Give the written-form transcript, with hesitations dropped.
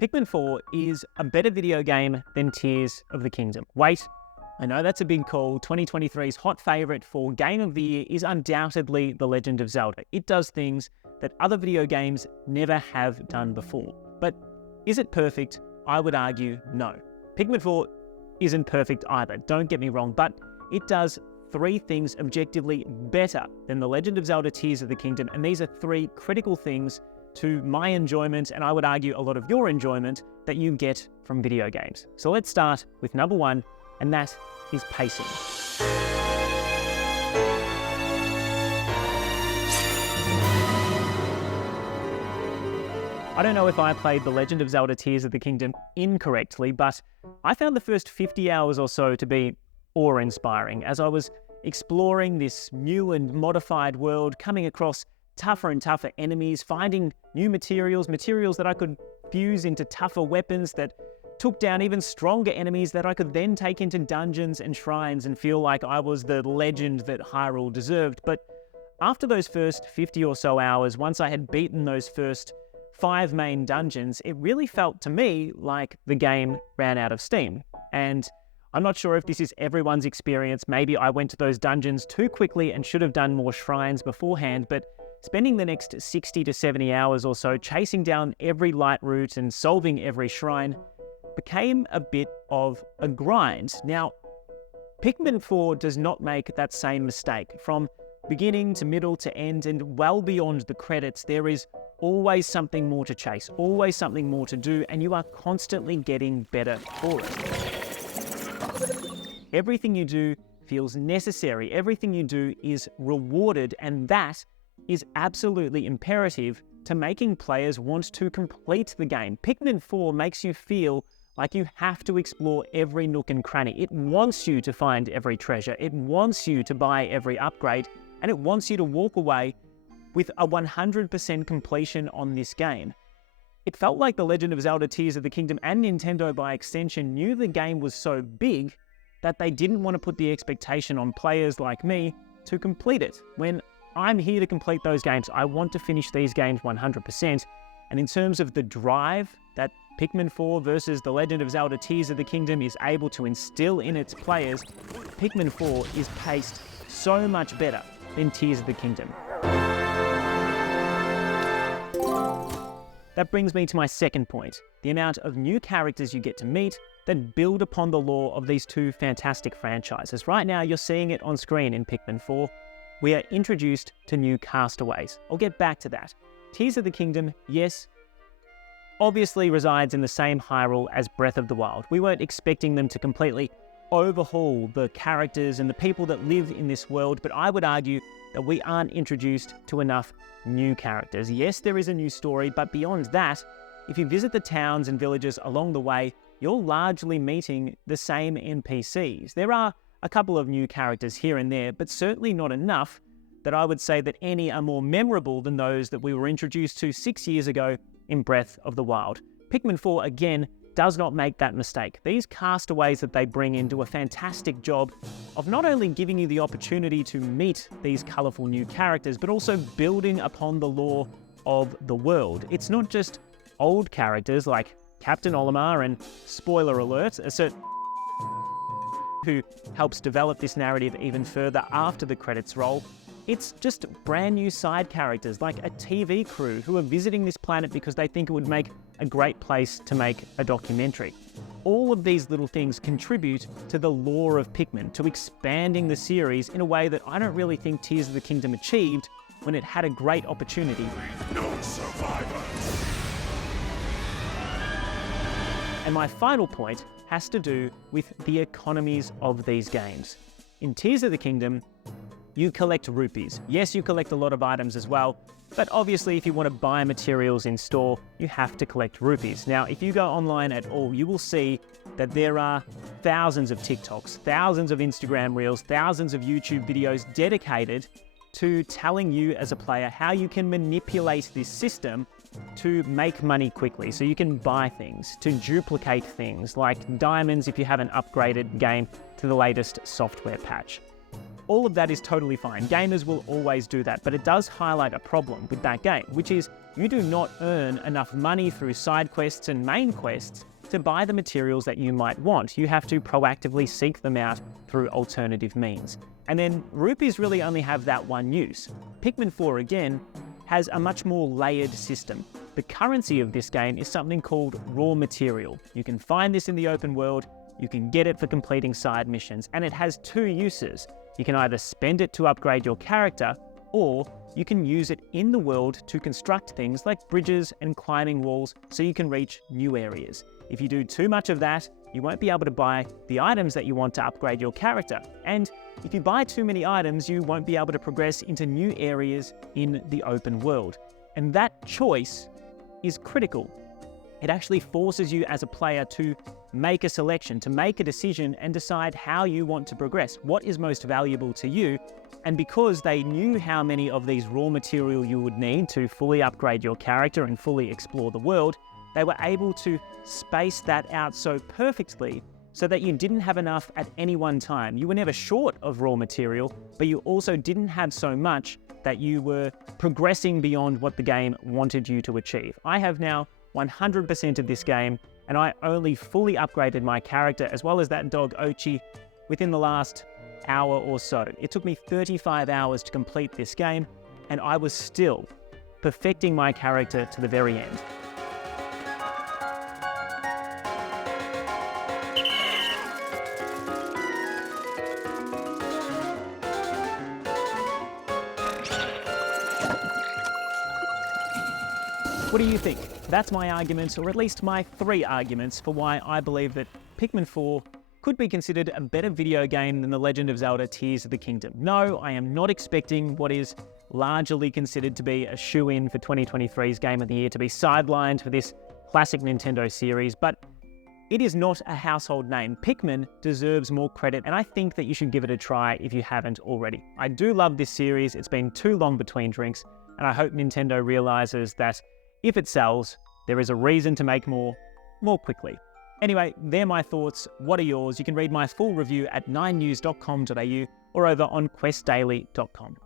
Pikmin 4 is a better video game than Tears of the Kingdom. Wait, I know that's a big call. 2023's hot favourite for Game of the Year is undoubtedly The Legend of Zelda. It does things that other video games never have done before. But is it perfect? I would argue no. Pikmin 4 isn't perfect either, don't get me wrong, but it does three things objectively better than The Legend of Zelda Tears of the Kingdom, and these are three critical things to my enjoyment, and I would argue a lot of your enjoyment, that you get from video games. So let's start with number one, and that is pacing. I don't know if I played The Legend of Zelda Tears of the Kingdom incorrectly, but I found the first 50 hours or so to be awe-inspiring as I was exploring this new and modified world, coming across tougher and tougher enemies, finding new materials that I could fuse into tougher weapons that took down even stronger enemies that I could then take into dungeons and shrines and feel like I was the legend that Hyrule deserved. But after those first 50 or so hours, once I had beaten those first 5 main dungeons, it really felt to me like the game ran out of steam. And I'm not sure if this is everyone's experience. Maybe I went to those dungeons too quickly and should have done more shrines beforehand, but spending the next 60 to 70 hours or so chasing down every light route and solving every shrine became a bit of a grind. Now, Pikmin 4 does not make that same mistake. From beginning to middle to end and well beyond the credits, there is always something more to chase, always something more to do, and you are constantly getting better for it. Everything you do feels necessary, everything you do is rewarded, and that is absolutely imperative to making players want to complete the game. Pikmin 4 makes you feel like you have to explore every nook and cranny. It wants you to find every treasure, it wants you to buy every upgrade, and it wants you to walk away with a 100% completion on this game. It felt like The Legend of Zelda Tears of the Kingdom and Nintendo by extension knew the game was so big that they didn't want to put the expectation on players like me to complete it. When I'm here to complete those games, I want to finish these games 100%. And in terms of the drive that Pikmin 4 versus The Legend of Zelda Tears of the Kingdom is able to instill in its players, Pikmin 4 is paced so much better than Tears of the Kingdom. That brings me to my second point, the amount of new characters you get to meet that build upon the lore of these two fantastic franchises. Right now, you're seeing it on screen in Pikmin 4. We are introduced to new castaways. I'll get back to that. Tears of the Kingdom, yes, obviously resides in the same Hyrule as Breath of the Wild. We weren't expecting them to completely overhaul the characters and the people that live in this world, but I would argue that we aren't introduced to enough new characters. Yes, there is a new story, but beyond that, if you visit the towns and villages along the way, you're largely meeting the same NPCs. There are a couple of new characters here and there, but certainly not enough that I would say that any are more memorable than those that we were introduced to 6 years ago in Breath of the Wild. Pikmin 4, again, does not make that mistake. These castaways that they bring in do a fantastic job of not only giving you the opportunity to meet these colourful new characters, but also building upon the lore of the world. It's not just old characters like Captain Olimar and, spoiler alert, a certain who helps develop this narrative even further after the credits roll. It's just brand new side characters like a TV crew who are visiting this planet because they think it would make a great place to make a documentary. All of these little things contribute to the lore of Pikmin, to expanding the series in a way that I don't really think Tears of the Kingdom achieved when it had a great opportunity. No survivors! And my final point has to do with the economies of these games. In Tears of the Kingdom, you collect rupees. Yes, you collect a lot of items as well, but obviously if you want to buy materials in store, you have to collect rupees. Now, if you go online at all, you will see that there are thousands of TikToks, thousands of Instagram Reels, thousands of YouTube videos dedicated to telling you as a player how you can manipulate this system to make money quickly. So you can buy things, to duplicate things like diamonds if you haven't upgraded the game to the latest software patch. All of that is totally fine. Gamers will always do that, but it does highlight a problem with that game, which is you do not earn enough money through side quests and main quests to buy the materials that you might want. You have to proactively seek them out through alternative means. And then rupees really only have that one use. Pikmin 4, again, has a much more layered system. The currency of this game is something called raw material. You can find this in the open world, you can get it for completing side missions, and it has two uses. You can either spend it to upgrade your character, or you can use it in the world to construct things like bridges and climbing walls so you can reach new areas. If you do too much of that, you won't be able to buy the items that you want to upgrade your character. And if you buy too many items, you won't be able to progress into new areas in the open world. And that choice is critical. It actually forces you as a player to make a selection, to make a decision and decide how you want to progress, what is most valuable to you. And because they knew how many of these raw material you would need to fully upgrade your character and fully explore the world, they were able to space that out so perfectly so that you didn't have enough at any one time. You were never short of raw material, but you also didn't have so much that you were progressing beyond what the game wanted you to achieve. I have now 100% of this game, and I only fully upgraded my character as well as that dog Ochi within the last hour or so. It took me 35 hours to complete this game, and I was still perfecting my character to the very end. What do you think? That's my arguments, or at least my 3 arguments for why I believe that Pikmin 4 could be considered a better video game than The Legend of Zelda Tears of the Kingdom. No, I am not expecting what is largely considered to be a shoo-in for 2023's Game of the Year to be sidelined for this classic Nintendo series, but it is not a household name. Pikmin deserves more credit, and I think that you should give it a try if you haven't already. I do love this series. It's been too long between drinks, and I hope Nintendo realizes that if it sells, there is a reason to make more quickly. Anyway, they're my thoughts. What are yours? You can read my full review at 9news.com.au or over on questdaily.com.